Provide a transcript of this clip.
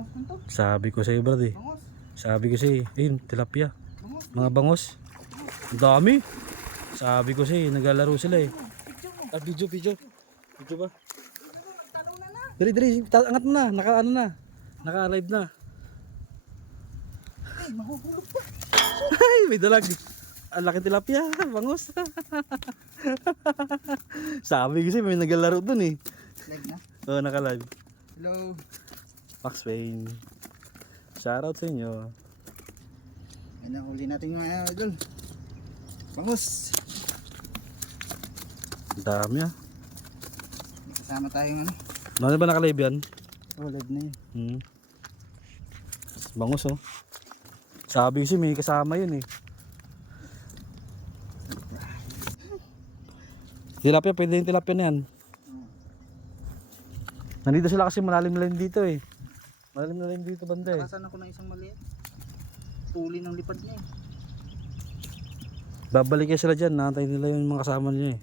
Bangos man to. Sabi ko sa iyo, brad eh. Bangos. Sabi ko sa iyo, ayun, tilapia. Bangos. Mga bangos. Ang dami. Sabi ko sa iyo, naglalaro sila eh. Picture mo. Ah, video. Video ba? Nagtanaw na na. Dali, angat mo na. Naka-ano na. Naka-live na. Ay, mahuhulog pa. Ay, may dalag. Ang laki tilapia, bangos. Sabi kasi may naglalaro dun eh. Live na. Oo, naka-live. Hello. Max Wayne. Shoutout sa inyo. Yan ang huli natin mga idol. Bangos. Ang dami ah. May kasama tayong ano. Ano ba naka-live yan? Oh, live na yun. Bangos oh. Sabi kasi may kasama yun eh. Tilapia, pwede yung tilapia na yan. Nandito sila kasi malalim-lalim dito eh. Malalim-lalim dito banda eh. Nakasan ako ng isang maliit. Tuli ng lipad niya eh. Babalik sila dyan, nakantay nila yung mga kasama niya eh.